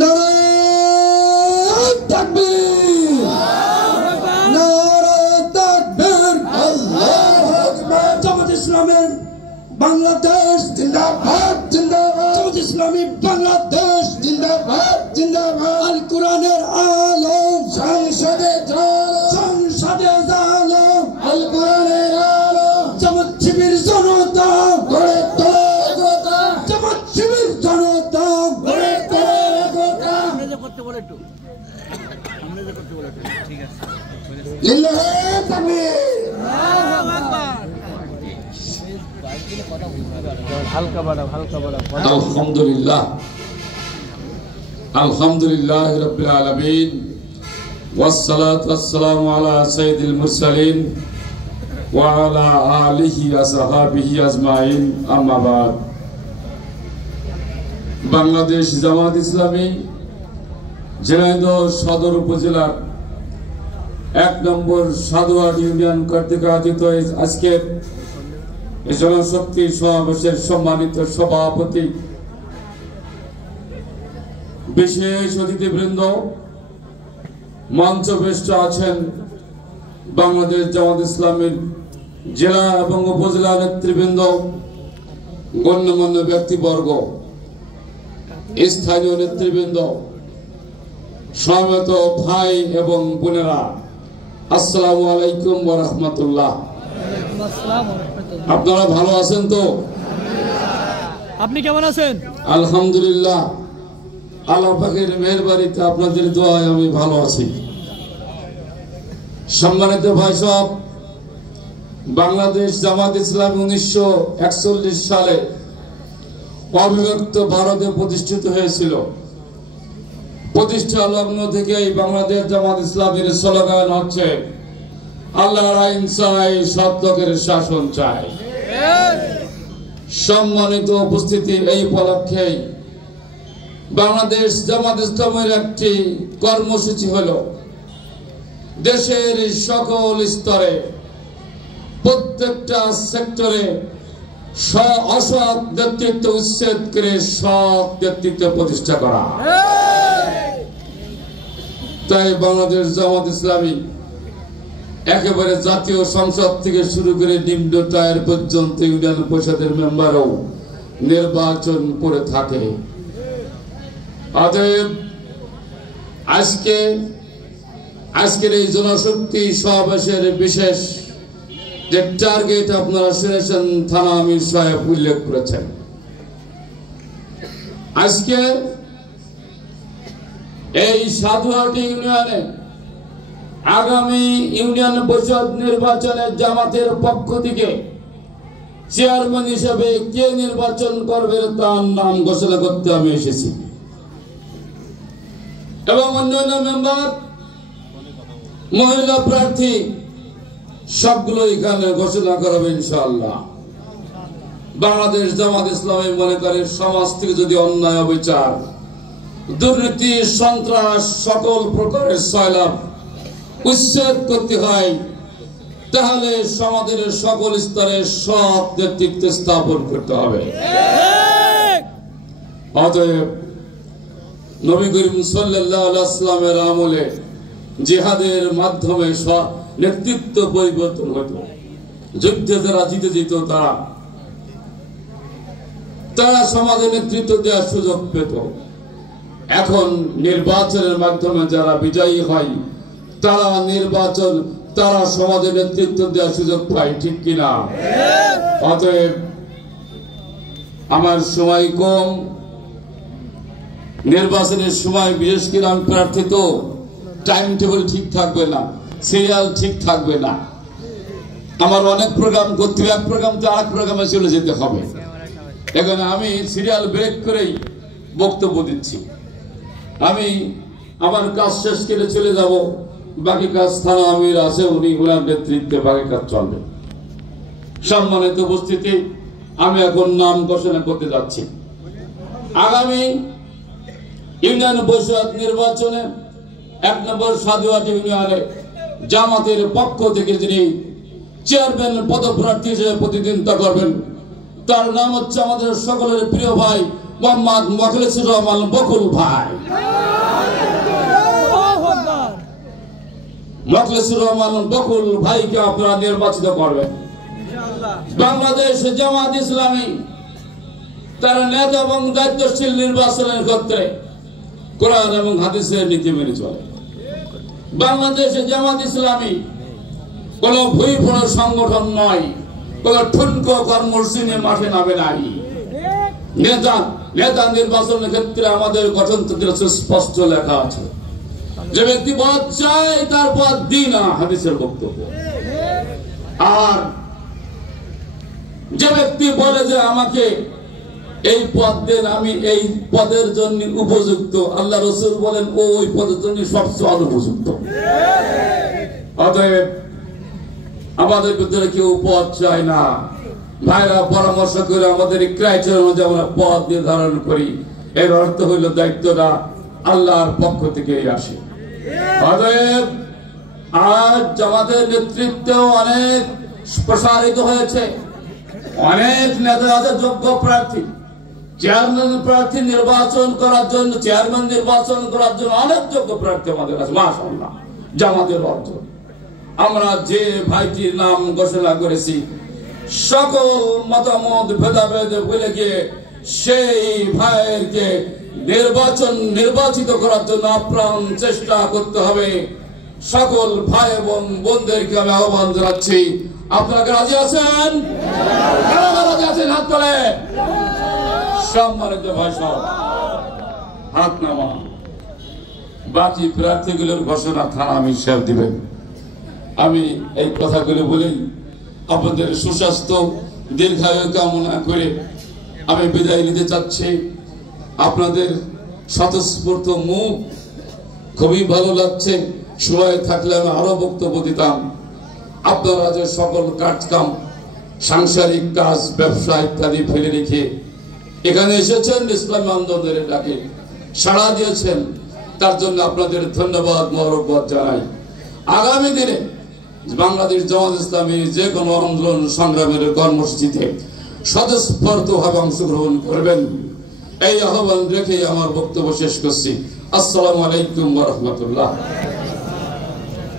নারায়ে তাকবীর, নারায়ে তাকবীর, আল্লাহু আকবার। জামাত ইসলামের বাংলাদেশ জিন্দাবাদ, জিন্দাবাদ। জামাত ইসলামী বাংলাদেশ জিন্দাবাদ, জিন্দাবাদ। আল কোরআনের আলো সংসদে জালো, সংসদে জালো, আল কোরআনের আলো। জামাত শিবির জনতা গড়ে তোলো একতা, জামাত শিবির জনতা গড়ে তোলো একতা। আমরা করতে বলে একটু, আমরা করতে বলে একটু, ঠিক আছে। লিল্লাহি তাকবীর, আল্লাহু আকবার। হালকা বড়, হালকা বড়। আলহামদুলিল্লাহ, আলহামদুলিল্লাহ রাব্বিল আলামিন, ওয়াসসালাতু ওয়াসসালামু আলা সাইয়্যিদিল মুরসালিন ওয়া আলা আলিহি ওয়া সাহবিহি আজমাইন, আম্মা বাদ। বাংলাদেশ জামাত ইসলামী ঝিনাইদহ সদর উপজেলার 1 নম্বর সাধুয়াট ইউনিয়ন কর্তৃক আয়োজিত আজকের এই জনশক্তি সমাবেশের সম্মানিত সভাপতি, বিশেষ অতিথিবৃন্দ, মঞ্চবেষ্ট আছেন বাংলাদেশ জামাত ইসলামীর জেলা এবং উপজেলা নেতৃবৃন্দ, গণ্যমান্য ব্যক্তিবর্গ, স্থানীয় নেতৃবৃন্দ, সমবেত ভাই এবং বোনেরা, আসসালামু আলাইকুম ওয়া রাহমাতুল্লাহ। আপনারা ভালো আছেন তো? আপনি কেমন আছেন? আলহামদুলিল্লাহ, আল্লাহ পাকের মেহেরবানিতে আপনাদের দোয়ায় আমি ভালো আছি। সম্মানিত ভাই সব, বাংলাদেশ জামাত ইসলামী 1941 সালে অবিভক্ত ভারতে প্রতিষ্ঠিত হয়েছিল। প্রতিষ্ঠা লগ্ন থেকেই বাংলাদেশ জামাত ইসলামীর স্লোগান হচ্ছে আল্লাহর আইন চাই, সৎ লোকের শাসন চাই। সম্মানিত উপস্থিতি, এই উপলক্ষে বাংলাদেশ জামাত ইসলামের একটি কর্মসূচি হলো দেশের সকল স্তরে, প্রত্যেকটা সেক্টরে অসৎ নেতৃত্ব উচ্ছেদ করে সৎ নেতৃত্ব প্রতিষ্ঠা করা। তাই বাংলাদেশ জামাত ইসলামী একেবারে জাতীয় সংসদ থেকে শুরু করে নিম্ন টায়ার পর্যন্ত ইউনিয়ন পরিষদের মেম্বারও নির্বাচন করে থাকে। অতএব আজকের এই জনশক্তি সমাবেশের বিশেষ যে টার্গেট আপনারা শুনেছেন, থানা আমির সাহেব উল্লেখ করেছেন। আজকে এই সাধুহাটি ইউনিয়নে আগামী ইউনিয়ন পরিষদ নির্বাচনে জামাতের পক্ষ থেকে চেয়ারম্যান হিসেবে কে নির্বাচন করবে তার নাম ঘোষণা করতে আমি এসেছি, এবং অন্যান্য মেম্বার, মহিলা প্রার্থী সবগুলো এখানে ঘোষণা করবে ইনশাআল্লাহ। বাংলাদেশ জামাত ইসলামী মনে করে সমাজ থেকে যদি অন্যায়, অবিচার, দুর্নীতি, সন্ত্রাস, সকল প্রকারের সয়লাভ উচ্ছেদ করতে হয়, তাহলে সমাজের সকল স্তরে সৎ নেতৃত্ব স্থাপন করতে হবে। অতএব নবী করিম সাল্লাল্লাহু আলাইহি ওয়াসাল্লামের আমলে জিহাদের মাধ্যমে নেতৃত্ব পরিবর্তন হতো। যুদ্ধে যারা জিতে যেত তারা সমাজে নেতৃত্ব দেওয়ার সুযোগ পেত। এখন নির্বাচনের মাধ্যমে যারা বিজয়ী হয় তারা সমাজে নেতৃত্ব দেওয়ার সুযোগ পায়, ঠিক কিনা? অতএব আমার সময় কম, নির্বাচনের সময় বিশেষ করে আমি প্রার্থী, তো টাইম টেবিল ঠিক থাকবে না, সিরিয়াল ঠিক থাকবে না। আমার অনেক প্রোগ্রাম করতে হবে, এক প্রোগ্রাম তো আরেক প্রোগ্রামে চলে যেতে হবে। এখন আমি সিরিয়াল ব্রেক করেই বক্তব্য দিচ্ছি। আমি আমার কাজ শেষ করে চলে যাব, বাকি কাজ থানা আমির আছে, উনি ওনার নেতৃত্বে বাকি কাজ চলবে। সম্মানিত উপস্থিতি, আমি এখন নাম ঘোষণা করতে যাচ্ছি। আগামী ইউনিয়ন পরিষদ নির্বাচনে 1 নম্বর সাধুহাটি ইউনিয়নে জামাতের পক্ষ থেকে যিনি চেয়ারম্যান পদপ্রার্থী হিসেবে প্রতিদ্বন্দ্বিতা করবেন, তার নাম হচ্ছে আমাদের সকলের প্রিয় ভাই মোহাম্মদ মোখলেসুর রহমান বকুল ভাই, মোখলেসুর রহমান বকুল ভাইকে আপনারা নির্বাচিত করবেন। বাংলাদেশ জামাত ইসলামী তারা নেতা এবং দায়িত্বশীল নির্বাচনের ক্ষেত্রে কোরআন এবং হাদিসের নীতি মেনে চলে। বাংলাদেশে জামাত ইসলামী কোন ভুইফোড়া সংগঠন নয়, কোন ঠুনকো কর্মসূচি মাঠে নামে নাই। নেতা নির্বাচনের ক্ষেত্রে আমাদের গঠনতন্ত্রে স্পষ্ট লেখা আছে, যে ব্যক্তি পদ চায় তার পদ দিই না, হাদিসের বক্তব্য। আর যে ব্যক্তি বলে যে আমাকে এই পদ দেন, আমি এই পদের জন্য উপযুক্ত, আল্লাহ রাসূল বলেন ওই পদের জন্য সবচেয়ে অনুপযুক্ত। অতএব আমাদের ভিতরে কেউ পদ চায় না। ভাইরা পরামর্শ করে আমাদের ক্রাইটেরিয়া অনুযায়ী আমরা পদ নির্ধারণ করি। এর অর্থ হইল দায়িত্বটা আল্লাহর পক্ষ থেকে আসে। অতএব আজ জামাতের নেতৃত্ব অনেক প্রসারিত হয়েছে, অনেক নেতা আছে যোগ্য প্রার্থী, চেয়ারম্যান প্রার্থী নির্বাচন করার জন্য, চেয়ারম্যান নির্বাচন করার জন্য অনেক যোগ্য প্রার্থী আমাদের আছে, মাশাআল্লাহ। জামাতের অর্জন আমরা যে ভাইটির নাম ঘোষণা করেছি, সকল মতামত ভেদাভেদ ভুলে গিয়ে সেই ভাইকে নির্বাচিত করার জন্য আপ্রাণ চেষ্টা করতে হবে। সকল ভাই এবং বোনদেরকে আমি আহ্বান জানাচ্ছি, আপনারা রাজি আছেন? রাজি আছেন? হাত তোলে। সম্মানিত ভাই সব হাত নামা। বাকি প্রার্থীগুলোর ঘোষণা থানা আমির সাহেব দিবেন। আমি এই কথাগুলো বলেই আপনাদের সুস্বাস্থ্য দীর্ঘায়ু কামনা করে আমি বিদায় নিতে চাচ্ছি। আপনাদের স্বতঃস্ফূর্ত মুখ খুবই ভালো লাগছে। সময় থাকলে আমি আরো বক্তব্য দিতাম। আপনারা যে সকল কাজকাম, সাংসারিক কাজ, ব্যবসা ইত্যাদি ফেলে রেখে এখানে এসেছেন, ইসলামী আন্দোলনের ডাকে সাড়া দিয়েছেন, তার জন্য আপনাদের ধন্যবাদ, মোবারকবাদ জানাই। আগামী দিনে বাংলাদেশ জামাত ইসলামী যে কোনো আন্দোলন সংগ্রামের কর্মসূচিতে স্বতঃস্ফূর্তভাবে অংশগ্রহণ করবেন, এই আহ্বান রেখে আমার বক্তব্য শেষ করছি। আসসালামু আলাইকুম ওয়া রাহমাতুল্লাহ।